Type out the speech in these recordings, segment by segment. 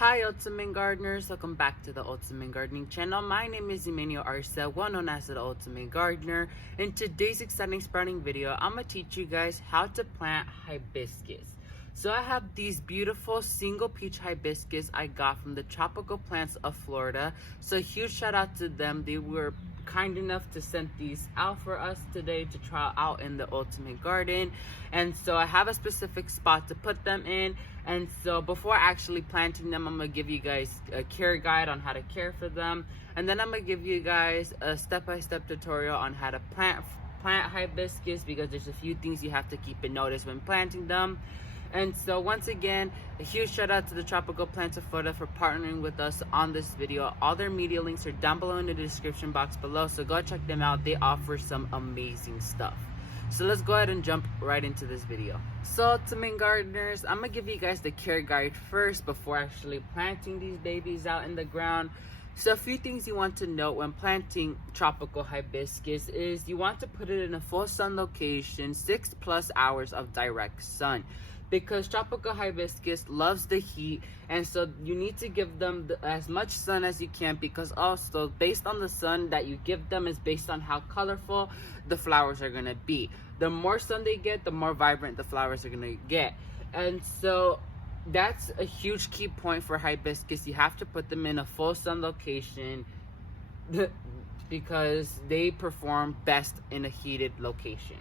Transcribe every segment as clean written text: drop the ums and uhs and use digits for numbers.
Hi Ultimate Gardeners, welcome back to the Ultimate Gardening channel. My name is Emmanuel Arce, well known as the Ultimate Gardener. In today's exciting sprouting video, I'm going to teach you guys how to plant hibiscus. So I have these beautiful single peach hibiscus I got from the Tropical Plants of Florida. So a huge shout out to them. They were kind enough to send these out for us today to try out in the Ultimate Garden. And so I have a specific spot to put them in. And so before actually planting them, I'm going to give you guys a care guide on how to care for them. And then I'm going to give you guys a step-by-step tutorial on how to plant hibiscus, because there's a few things you have to keep in notice when planting them. And so once again, a huge shout out to the Tropical Plants of Florida for partnering with us on this video. All their media links are down below in the description box below, so go check them out. They offer some amazing stuff. So let's go ahead and jump right into this video. So Ultimate Gardeners, I'm gonna give you guys the care guide first before actually planting these babies out in the ground. So a few things you want to note when planting tropical hibiscus is you want to put it in a full sun location, 6+ hours of direct sun, because tropical hibiscus loves the heat, and so you need to give them as much sun as you can, because also based on the sun that you give them is based on how colorful the flowers are going to be. The more sun they get, the more vibrant the flowers are going to get. And so that's a huge key point for hibiscus. You have to put them in a full sun location because they perform best in a heated location.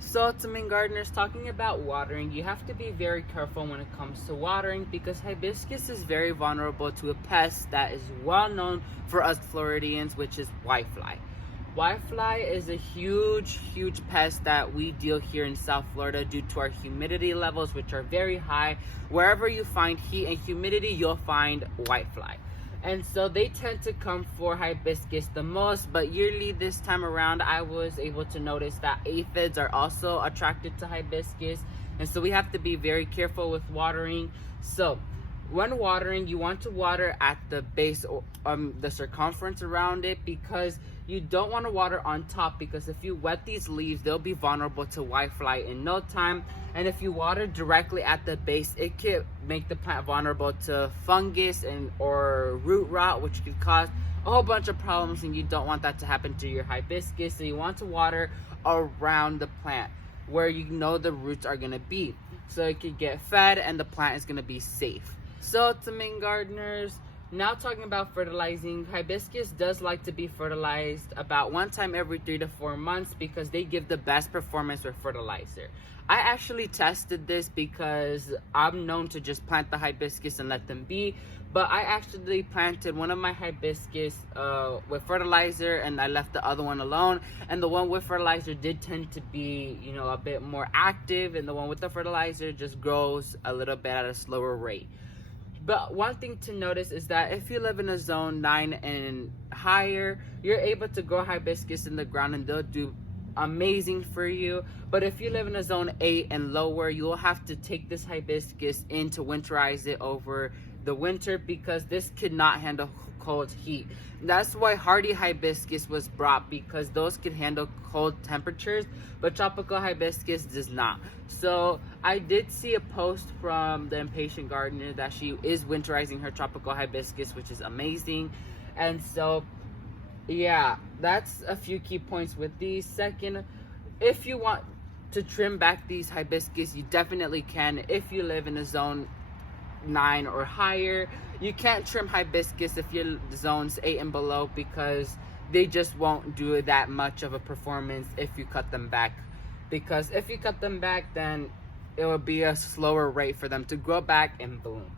So Ultimate Gardeners, talking about watering, you have to be very careful when it comes to watering, because hibiscus is very vulnerable to a pest that is well known for us Floridians, which is whitefly. Whitefly is a huge pest that we deal here in South Florida due to our humidity levels, which are very high. Wherever you find heat and humidity, you'll find whitefly. And so they tend to come for hibiscus the most, but yearly this time around, I was able to notice that aphids are also attracted to hibiscus. And so we have to be very careful with watering. So when watering, you want to water at the base, the circumference around it, because you don't want to water on top, because if you wet these leaves, they'll be vulnerable to whitefly in no time. And if you water directly at the base, it could make the plant vulnerable to fungus or root rot, which could cause a whole bunch of problems, and you don't want that to happen to your hibiscus. So you want to water around the plant where you know the roots are going to be, so it could get fed and the plant is going to be safe. So Ultimate Gardeners, now talking about fertilizing, hibiscus does like to be fertilized about one time every 3 to 4 months, because they give the best performance with fertilizer. I actually tested this because I'm known to just plant the hibiscus and let them be, but I actually planted one of my hibiscus with fertilizer, and I left the other one alone. And the one with fertilizer did tend to be, a bit more active, and the one with the fertilizer just grows a little bit at a slower rate. But one thing to notice is that if you live in a zone 9 and higher, you're able to grow hibiscus in the ground and they'll do amazing for you. But if you live in a zone 8 and lower, you'll have to take this hibiscus in to winterize it over the winter, because this could not handle cold heat. That's why hardy hibiscus was brought, because those could handle cold temperatures, but tropical hibiscus does not. So I did see a post from the Impatient Gardener that she is winterizing her tropical hibiscus, which is amazing. And so yeah, that's a few key points with these. Second, if you want to trim back these hibiscus, you definitely can. If you live in a zone 9 or higher, you can't trim hibiscus if you're zones 8 and below, because they just won't do that much of a performance if you cut them back. Because if you cut them back, then it will be a slower rate for them to grow back and bloom.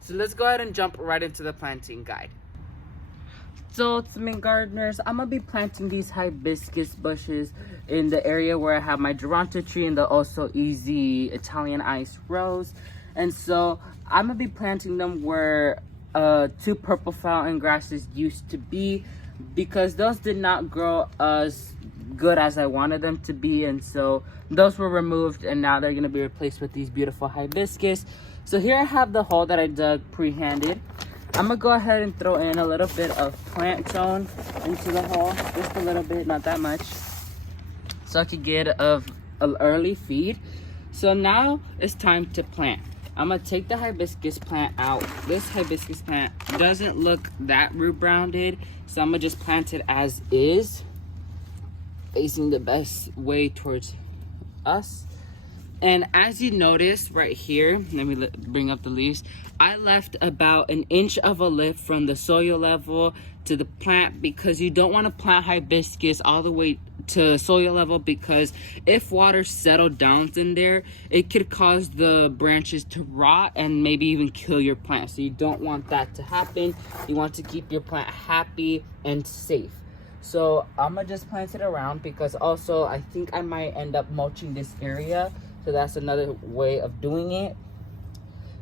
So let's go ahead and jump right into the planting guide. So Ultimate Gardeners, I'm going to be planting these hibiscus bushes in the area where I have my Duranta tree and the also easy Italian ice rose. And so I'm going to be planting them where 2 purple fountain grasses used to be, because those did not grow as good as I wanted them to be. And so those were removed, and now they're going to be replaced with these beautiful hibiscus. So here I have the hole that I dug pre-handed. I'm going to go ahead and throw in a little bit of plant zone into the hole, just a little bit, not that much, so I could get an early feed. So now it's time to plant. I'm gonna take the hibiscus plant out. This hibiscus plant doesn't look that root rounded, so I'm gonna just plant it as is, facing the best way towards us. And as you notice right here, let me bring up the leaves. I left about an inch of a lip from the soil level to the plant, because you don't want to plant hibiscus all the way to soil level, because if water settled down in there, it could cause the branches to rot and maybe even kill your plant. So you don't want that to happen. You want to keep your plant happy and safe. So I'm gonna just plant it around, because also I think I might end up mulching this area. So that's another way of doing it.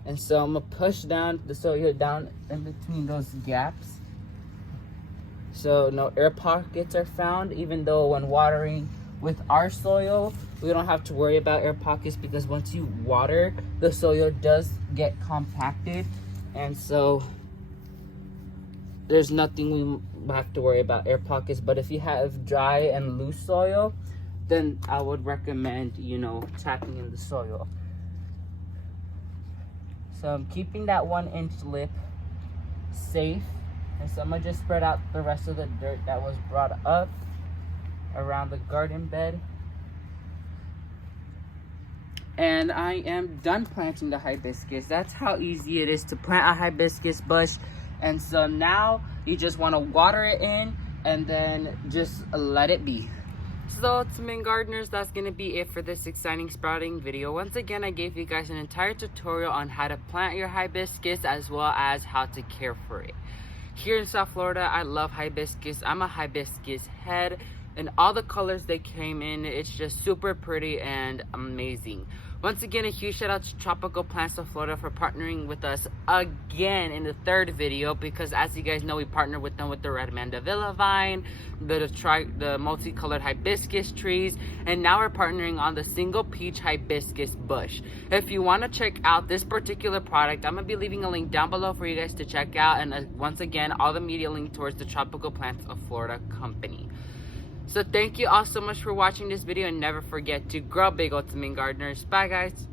And so I'm gonna push down the soil down in between those gaps, so no air pockets are found. Even though when watering with our soil, we don't have to worry about air pockets, because once you water, the soil does get compacted, and so there's nothing we have to worry about air pockets. But if you have dry and loose soil, then I would recommend, tapping in the soil. So I'm keeping that 1 inch lip safe. And so I'm gonna just spread out the rest of the dirt that was brought up around the garden bed. And I am done planting the hibiscus. That's how easy it is to plant a hibiscus bush. And so now you just wanna water it in and then just let it be. So to main gardeners, that's gonna be it for this exciting sprouting video. Once again, I gave you guys an entire tutorial on how to plant your hibiscus as well as how to care for it. Here in South Florida, I love hibiscus. I'm a hibiscus head, and all the colors they came in, it's just super pretty and amazing. Once again, a huge shout out to Tropical Plants of Florida for partnering with us again in the 3rd video, because as you guys know, we partnered with them with the red mandevilla vine, the multicolored hibiscus trees, and now we're partnering on the single peach hibiscus bush. If you want to check out this particular product, I'm going to be leaving a link down below for you guys to check out, and once again, all the media link towards the Tropical Plants of Florida company. So thank you all so much for watching this video, and never forget to grow big, ultimate gardeners. Bye guys.